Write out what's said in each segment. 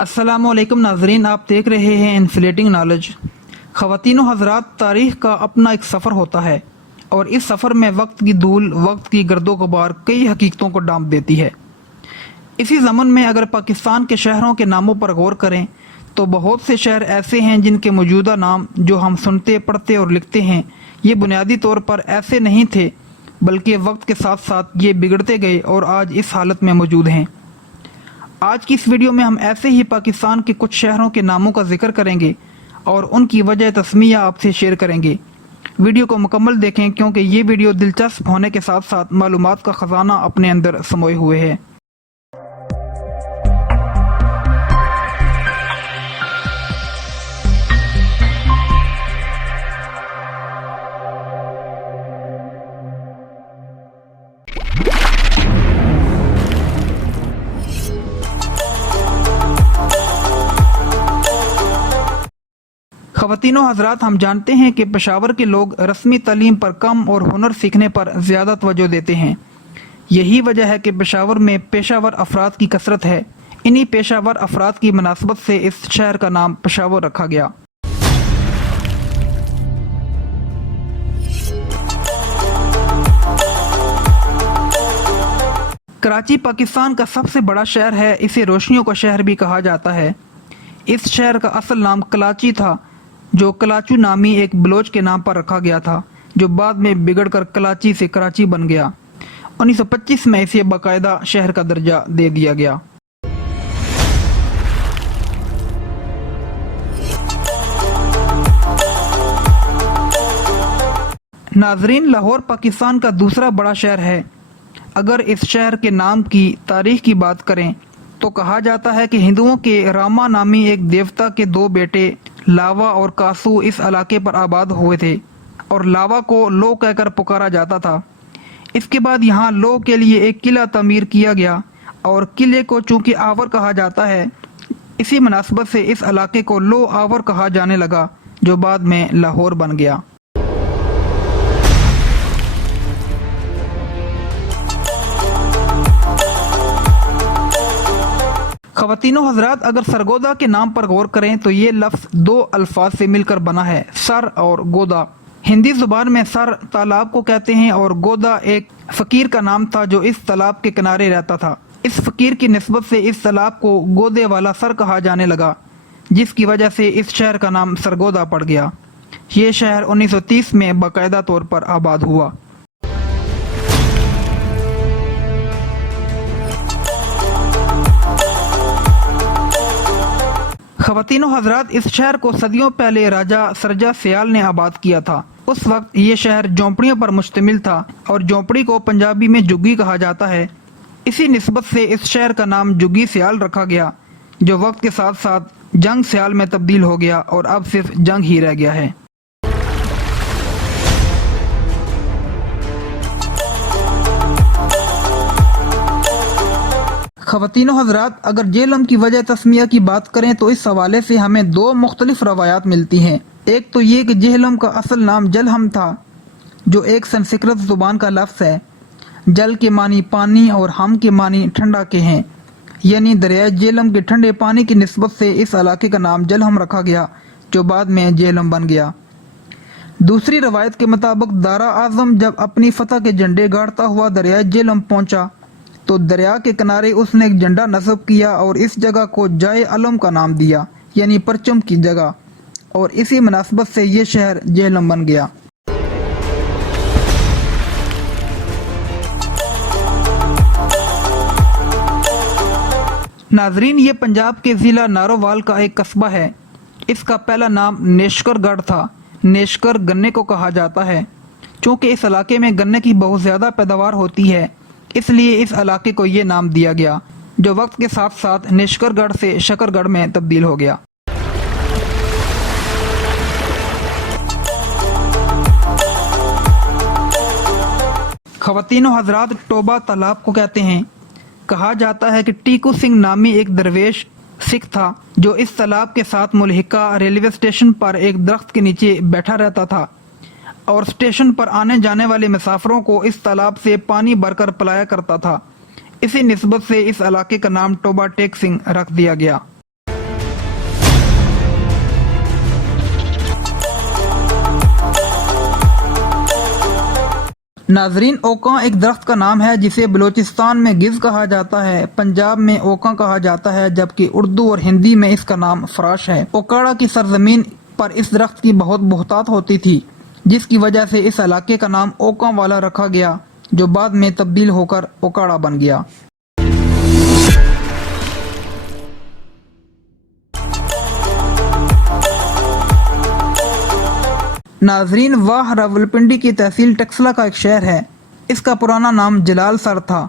अस्सलाम वालेकुम नाजरीन, आप देख रहे हैं इन्फ्लेटिंग नॉलेज। ख़वातीन व हज़रात, तारीख़ का अपना एक सफ़र होता है और इस सफ़र में वक्त की धूल, वक्त की गर्दो गुबार कई हकीकतों को डांप देती है। इसी ज़मन में अगर पाकिस्तान के शहरों के नामों पर गौर करें तो बहुत से शहर ऐसे हैं जिनके मौजूदा नाम जो हम सुनते, पढ़ते और लिखते हैं, ये बुनियादी तौर पर ऐसे नहीं थे, बल्कि वक्त के साथ साथ ये बिगड़ते गए और आज इस हालत में मौजूद हैं। आज की इस वीडियो में हम ऐसे ही पाकिस्तान के कुछ शहरों के नामों का जिक्र करेंगे और उनकी वजह तस्मीया आपसे शेयर करेंगे। वीडियो को मुकम्मल देखें क्योंकि ये वीडियो दिलचस्प होने के साथ साथ मालूमात का ख़जाना अपने अंदर समोए हुए है। ख़वातीनो हज़रात, हम जानते हैं कि पेशावर के लोग रस्मी तालीम पर कम और हुनर सीखने पर ज़्यादा तवज्जो देते हैं। यही वजह है कि पेशावर में पेशावर अफराद की कसरत है। इन्हीं पेशावर अफराद की मुनासबत से इस शहर का नाम पेशावर रखा गया। कराची पाकिस्तान का सबसे बड़ा शहर है। इसे रोशनियों का शहर भी कहा जाता है। इस शहर का असल नाम कलाची था, जो कलाचू नामी एक बलोच के नाम पर रखा गया था, जो बाद में बिगड़कर कलाची से कराची बन गया। 1925 में इसे बाकायदा शहर का दर्जा दे दिया गया। नाजरीन, लाहौर पाकिस्तान का दूसरा बड़ा शहर है। अगर इस शहर के नाम की तारीख की बात करें तो कहा जाता है कि हिंदुओं के रामा नामी एक देवता के दो बेटे लावा और कासू इस इलाके पर आबाद हुए थे और लावा को लो कहकर पुकारा जाता था। इसके बाद यहाँ लो के लिए एक किला तमीर किया गया और किले को चूंकि आवर कहा जाता है, इसी मुनासबत से इस इलाके को लो आवर कहा जाने लगा, जो बाद में लाहौर बन गया। ख़वातीनो हज़रात, अगर सरगोदा के नाम पर गौर करें तो ये लफ्ज़ दो अल्फाज से मिलकर बना है, सर और गोदा। हिंदी ज़ुबान में सर तालाब को कहते हैं और गोदा एक फ़कीर का नाम था जो इस तालाब के किनारे रहता था। इस फ़कीर की निस्बत से इस तालाब को गोदे वाला सर कहा जाने लगा, जिसकी वजह से इस शहर का नाम सरगोदा पड़ गया। ये शहर 1930 में बाकायदा तौर पर आबाद हुआ। ख़वातीनो हज़रात, इस शहर को सदियों पहले राजा सरजा सियाल ने आबाद किया था। उस वक्त ये शहर झोंपड़ियों पर मुश्तमिल था और झोंपड़ी को पंजाबी में जुग्गी कहा जाता है। इसी निस्बत से इस शहर का नाम जुग्गी सियाल रखा गया, जो वक्त के साथ साथ जंग सियाल में तब्दील हो गया और अब सिर्फ जंग ही रह गया है। ख़वातीनो हज़रात, अगर जेहलम की वजह तस्मिया की बात करें तो इस हवाले से हमें दो मुख्तलिफ रवायात मिलती हैं। एक तो ये कि जेहलम का असल नाम जलहम था, जो एक संस्कृत ज़ुबान का लफ्ज़ है। जल के मानी पानी और हम के मानी ठंडा के हैं, यानी दरियाए जेहलम के ठंडे पानी की निस्बत से इस इलाके का नाम जलहम रखा गया, जो बाद में जेहलम बन गया। दूसरी रवायत के मुताबिक दारा आज़म जब अपनी फतह के झंडे गाड़ता हुआ दरियाए जेहलम पहुंचा तो दरिया के किनारे उसने एक झंडा नस्ब किया और इस जगह को जाए अलम का नाम दिया, यानी परचम की जगह, और इसी मुनासबत से ये शहर जेहलम बन गया। नाजरीन, ये पंजाब के ज़िला नारोवाल का एक कस्बा है। इसका पहला नाम नेशकरगढ़ था। नेशकर गन्ने को कहा जाता है। चूँकि इस इलाके में गन्ने की बहुत ज़्यादा पैदावार होती है, इसलिए इस इलाके को ये नाम दिया गया, जो वक्त के साथ साथ नेशकरगढ़ से शकरगढ़ में तब्दील हो गया। ख़वातीनो हज़रात, टोबा तालाब को कहते हैं। कहा जाता है कि टीकू सिंह नामी एक दरवेश सिख था, जो इस तालाब के साथ मुल्हिका रेलवे स्टेशन पर एक दरख्त के नीचे बैठा रहता था और स्टेशन पर आने जाने वाले मुसाफिरों को इस तालाब से पानी भरकर पिलाया करता था। इसी निस्बत से इस इलाके का नाम टोबा टेक सिंह रख दिया गया। ناظرین، اوکاں ایک درخت کا نام ہے جسے بلوچستان میں گز کہا جاتا ہے، پنجاب میں اوکاں کہا جاتا ہے، جبکہ اردو اور ہندی میں اس کا نام فراش ہے۔ اوکاڑا کی سرزمین پر اس درخت کی بہت بہتات ہوتی تھی، جس کی وجہ سے اس علاقے کا نام اوکاں والا رکھا گیا، جو بعد میں تبدیل ہو کر اوکاڑا بن گیا۔ ناظرین، واہ راولپنڈی کی تحصیل ٹیکسلا کا ایک شہر ہے۔ اس کا پرانا نام جلال سر تھا۔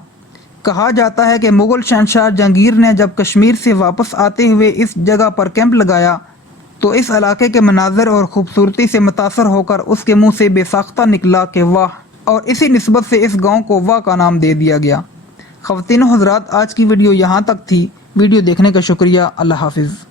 کہا جاتا ہے کہ مغل شہنشاہ جہانگیر نے جب کشمیر سے واپس آتے ہوئے اس جگہ پر کیمپ لگایا تو اس علاقے کے مناظر اور خوبصورتی سے متاثر ہو کر اس کے منہ سے بے ساختہ نکلا کہ واہ، اور اسی نسبت سے اس گاؤں کو واہ کا نام دے دیا گیا۔ خواتین و حضرات، آج کی ویڈیو یہاں تک تھی۔ ویڈیو دیکھنے کا شکریہ۔ اللہ حافظ۔